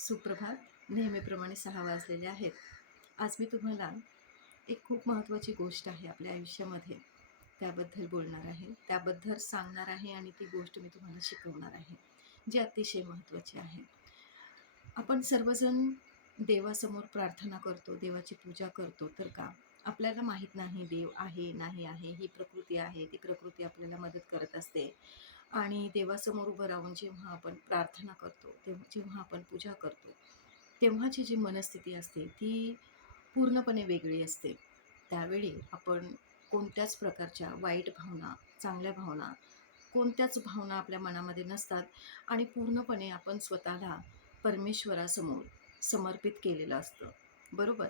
सुप्रभात. नेहमीप्रमाणे 6 वाजलेले आहेत. आज मी तुम्हाला एक खूप महत्त्वाची गोष्ट आहे आपल्या आयुष्यामध्ये, त्याबद्दल बोलणार आहे, त्याबद्दल सांगणार आहे आणि ती गोष्ट मी तुम्हाला शिकवणार आहे, जी अतिशय महत्त्वाची आहे. आपण सर्वजण देवासमोर प्रार्थना करतो, देवाची पूजा करतो, तर का? आपल्याला माहीत नाही देव आहे, नाही आहे, ही प्रकृती आहे, ती प्रकृती आपल्याला मदत करत असते. आणि देवासमोर उभं राहून जेव्हा आपण प्रार्थना करतो, जेव्हा आपण पूजा करतो, तेव्हाची जी मनस्थिती असते ती पूर्णपणे वेगळी असते. त्यावेळी आपण कोणत्याच प्रकारच्या वाईट भावना, चांगल्या भावना, कोणत्याच भावना आपल्या मनामध्ये नसतात आणि पूर्णपणे आपण स्वतःला परमेश्वरासमोर समर्पित केलेलं असतं. बरोबर?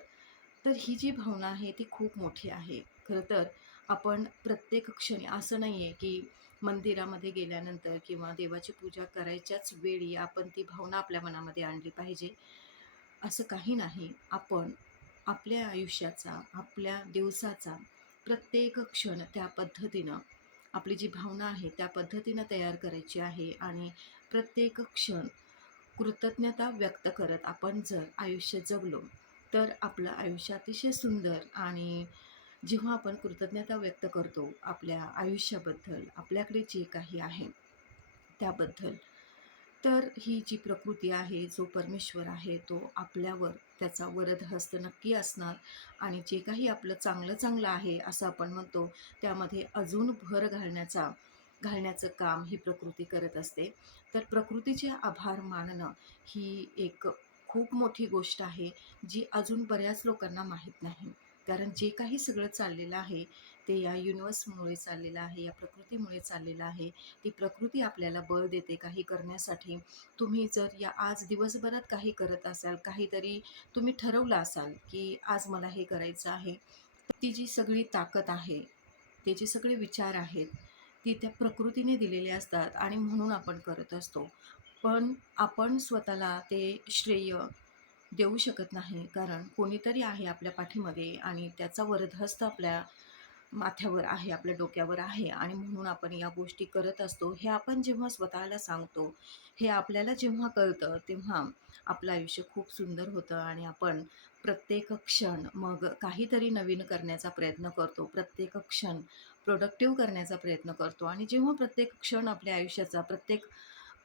तर ही जी भावना आहे ती खूप मोठी आहे. खरं तर आपण प्रत्येक क्षणी असं नाही आहे, की मंदिरामध्ये गेल्यानंतर किंवा देवाची पूजा करायच्याच वेळी आपण ती भावना आपल्या मनामध्ये आणली पाहिजे, असं काही नाही. आपण आपल्या आयुष्याचा, आपल्या दिवसाचा प्रत्येक क्षण त्या पद्धतीनं, आपली जी भावना आहे त्या पद्धतीनं तयार करायची आहे आणि प्रत्येक क्षण कृतज्ञता व्यक्त करत आपण जर आयुष्य जगलो, तर आपलं आयुष्य अतिशय सुंदर आणि जेव्हा आपण कृतज्ञता व्यक्त करतो आपल्या आयुष्याबद्दल, आपल्याकडे जे काही आहे त्याबद्दल, तर ही जी प्रकृती आहे, जो परमेश्वर आहे, तो आपल्यावर त्याचा वरदहस्त नक्की असणार आणि जे काही आपलं चांगलं-चांगलं आहे, असं आपण म्हणतो, त्यामध्ये अजून भर घालण्याचं काम ही प्रकृती करत असते. तर प्रकृतीचे आभार मानणं ही एक खूप मोठी गोष्ट आहे, जी अजून बऱ्याच लोकांना माहीत नाही. कारण जे काही सगळं चाललेलं आहे, ते या युनिव्हर्समुळे चाललेलं आहे, या प्रकृतीमुळे चाललेलं आहे. ती प्रकृती आपल्याला बळ देते काही करण्यासाठी. तुम्ही जर या आज दिवसभरात काही करत असाल, काहीतरी तुम्ही ठरवलं असाल, की आज मला हे करायचं आहे, तर ती जी सगळी ताकद आहे, ते जे सगळे विचार आहेत, ती त्या प्रकृतीने दिलेले असतात आणि म्हणून आपण करत असतो. पण आपण स्वतःला ते श्रेय देऊ शकत नाही, कारण कोणीतरी आहे आपल्या पाठीमागे आणि त्याचा वरदहस्त आपल्या माथ्यावर आहे, आपल्या डोक्यावर आहे आणि म्हणून आपण या गोष्टी करत असतो. हे आपण जेव्हा स्वतःला सांगतो, हे आपल्याला जेव्हा कळतं, तेव्हा आपलं आयुष्य खूप सुंदर होतं आणि आपण प्रत्येक क्षण मग काहीतरी नवीन करण्याचा प्रयत्न करतो. प्रत्येक क्षण प्रोडक्टिव्ह करण्याचा प्रयत्न करतो आणि जेव्हा प्रत्येक क्षण आपल्या आयुष्याचा, प्रत्येक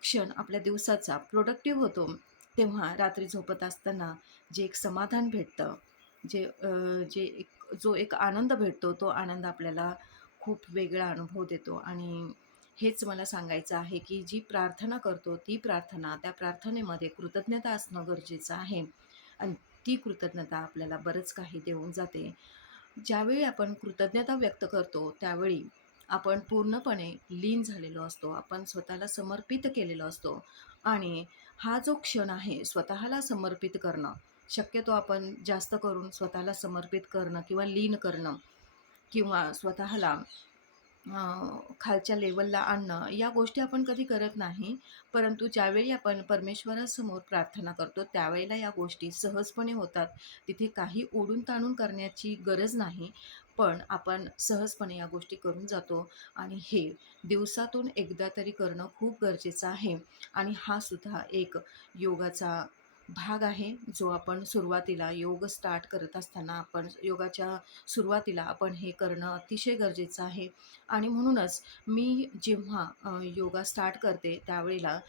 क्षण आपल्या दिवसाचा प्रोडक्टिव्ह होतो, तेव्हा रात्री झोपत असताना जे एक समाधान भेटतं, जे जे एक जो एक आनंद भेटतो, तो आनंद आपल्याला खूप वेगळा अनुभव देतो आणि हेच मला सांगायचं आहे, की जी प्रार्थना करतो, ती प्रार्थना, त्या प्रार्थनेमध्ये कृतज्ञता असणं गरजेचं आहे आणि ती कृतज्ञता आपल्याला बरंच काही देऊन जाते. ज्यावेळी आपण कृतज्ञता व्यक्त करतो, त्यावेळी आपण पूर्णपणे लीन झालेलो असतो. आपण स्वतःला समर्पित केलेलो असतो आणि हा जो क्षण आहे, स्वतःला समर्पित करणं, शक्यतो आपण जास्त करून स्वतःला समर्पित करणं किंवा लीन करणं किंवा स्वतःला खालच्या लेव्हलला आणणं, या गोष्टी आपण कधी करत नाही. परंतु ज्यावेळी आपण परमेश्वरासमोर प्रार्थना करतो, त्यावेळेला या गोष्टी सहजपणे होतात. तिथे काही ओढून-ताणून करण्याची गरज नाही. पण आपण सहजपणे या गोष्टी करून जातो आणि हे दिवसातून एकदा तरी करणं खूप गरजेचं आहे आणि हा सुद्धा एक योगाचा भाग आहे, जो आपण सुरुवातीला योग स्टार्ट करत असताना आपण योगाच्या सुरुवातीला आपण हे करणं अतिशय गरजेचं आहे आणि म्हणूनच मी जेव्हा योगा स्टार्ट करते त्यावेळेला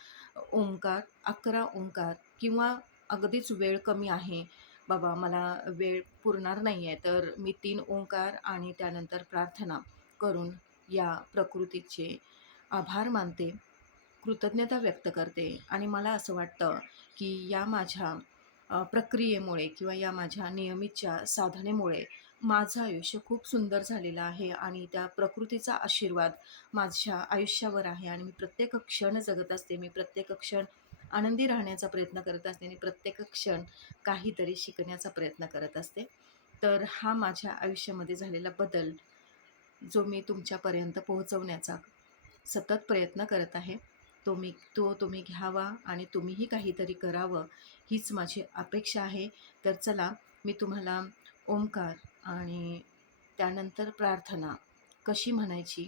ओंकार, 11 ओंकार किंवा अगदीच वेळ कमी आहे, बाबा मला वेळ पुरणार नाही आहे, तर मी 3 ओंकार आणि त्यानंतर प्रार्थना करून या प्रकृतीचे आभार मानते, कृतज्ञता व्यक्त करते आणि मला असं वाटतं, की या माझ्या प्रक्रियेमुळे किंवा या माझ्या नियमितच्या साधनेमुळे माझं आयुष्य खूप सुंदर झालेलं आहे आणि त्या प्रकृतीचा आशीर्वाद माझ्या आयुष्यावर आहे आणि मी प्रत्येक क्षण जगत असते. मी प्रत्येक क्षण आनंदी राहण्याचा प्रयत्न करत असते आणि प्रत्येक क्षण काहीतरी शिकण्याचा प्रयत्न करत असते. तर हा माझ्या आयुष्यामध्ये झालेला बदल, जो मी तुमच्यापर्यंत पोहोचवण्याचा सतत प्रयत्न करत आहे, तो तुम्ही घ्यावा आणि तुम्हीही काहीतरी करावं, हीच माझी अपेक्षा आहे. तर चला, मी तुम्हाला ओंकार आणि त्यानंतर प्रार्थना कशी म्हणायची,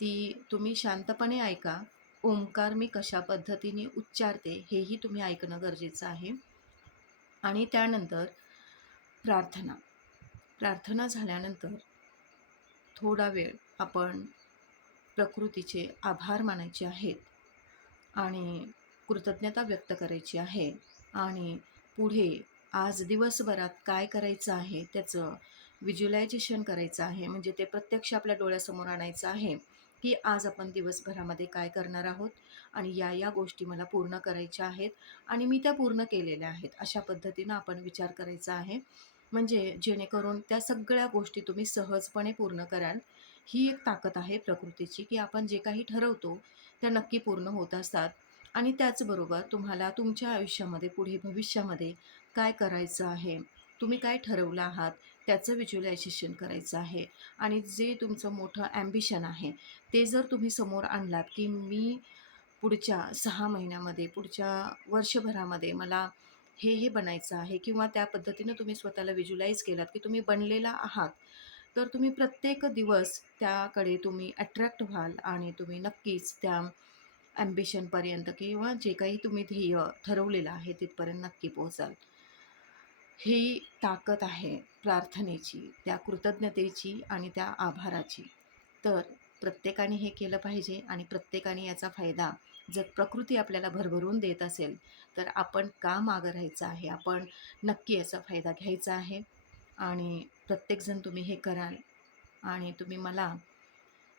ती तुम्ही शांतपणे ऐका ओंकार मी कशा पद्धतीने उच्चारते हेही तुम्ही ऐकणं गरजेचं आहे. आणि त्यानंतर प्रार्थना. प्रार्थना झाल्यानंतर थोडा वेळ आपण प्रकृतीचे आभार मानायचे आहेत आणि कृतज्ञता व्यक्त करायची आहे आणि पुढे आज दिवसभरात काय करायचं आहे त्याचं व्हिज्युअलायझेशन करायचं आहे. म्हणजे ते प्रत्यक्ष आपल्या डोळ्यासमोर आणायचं आहे की आज आपण दिवसभरामध्ये काय करणार आहोत आणि या गोष्टी मला पूर्ण करायच्या आहेत आणि मी त्या पूर्ण केलेल्या आहेत. अशा पद्धतीनं आपण विचार करायचा आहे. म्हणजे जेणेकरून त्या सगळ्या गोष्टी तुम्ही सहजपणे पूर्ण कराल. ही एक ताकद आहे प्रकृतीची की आपण जे काही ठरवतो त्या नक्की पूर्ण होत असतात. आणि त्याचबरोबर तुम्हाला तुमच्या आयुष्यामध्ये पुढे भविष्यामध्ये काय करायचं आहे, तुम्ही काय ठरवलं आहात त्याचं व्हिज्युअलायझेशन करायचं आहे. आणि जे तुमचं मोठं ॲम्बिशन आहे ते जर तुम्ही समोर आणलात की मी पुढच्या 6 महिन्यामध्ये, पुढच्या वर्षभरामध्ये मला हे बनायचं आहे किंवा त्या पद्धतीनं तुम्ही स्वतःला व्हिज्युअलाइज केलात की तुम्ही बनलेला आहात, तर तुम्ही प्रत्येक दिवस त्याकडे तुम्ही अट्रॅक्ट व्हाल आणि तुम्ही नक्कीच त्या ॲम्बिशनपर्यंत किंवा जे काही तुम्ही ध्येय ठरवलेलं आहे तिथपर्यंत नक्की पोहोचाल. ही ताकद आहे प्रार्थनेची, त्या कृतज्ञतेची आणि त्या आभाराची. तर प्रत्येकाने हे केलं पाहिजे आणि प्रत्येकाने याचा फायदा जर प्रकृती आपल्याला भरभरून देत असेल, तर आपण का मागं राहायचं आहे? आपण नक्की याचा फायदा घ्यायचा आहे आणि प्रत्येकजण तुम्ही हे कराल आणि तुम्ही मला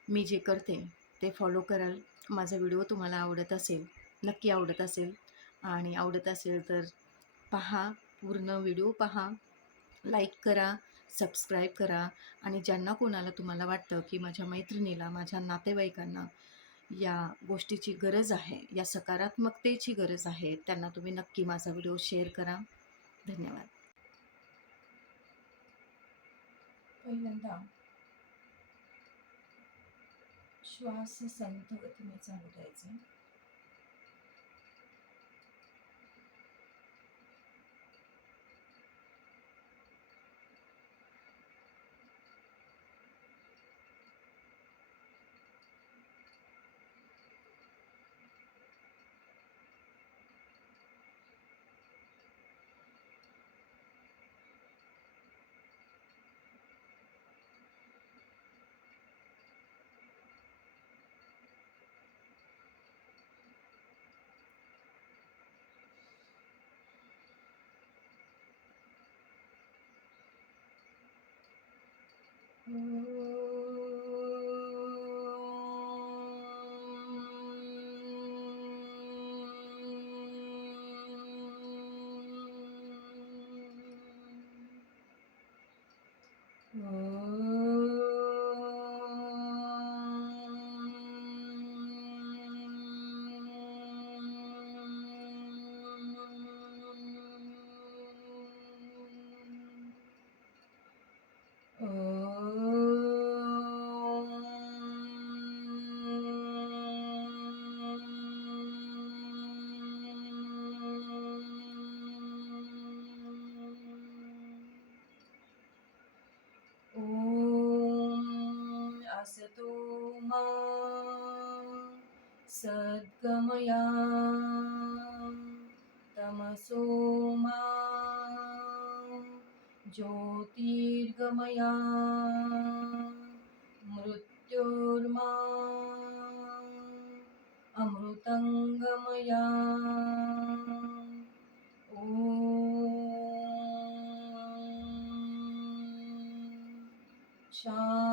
मी जे करते ते फॉलो कराल. माझा व्हिडिओ तुम्हाला आवडत असेल, नक्की आवडत असेल आणि आवडत असेल तर पहा, पूर्ण व्हिडिओ पहा, लाईक करा, सबस्क्राईब करा आणि ज्यांना कोणाला तुम्हाला वाटतं की माझ्या मैत्रिणीला, माझ्या नातेवाईकांना या गोष्टीची गरज आहे, या सकारात्मकतेची गरज आहे, त्यांना तुम्ही नक्की माझा व्हिडिओ शेअर करा. धन्यवाद. पहिल्यांदा श्वास संथ गतीने चालू द्यायचे. असतो मा सद्गमया तमसो मा ज्योतिर्गमया मृत्योर्मा अमृतंगमया. ओम शांती.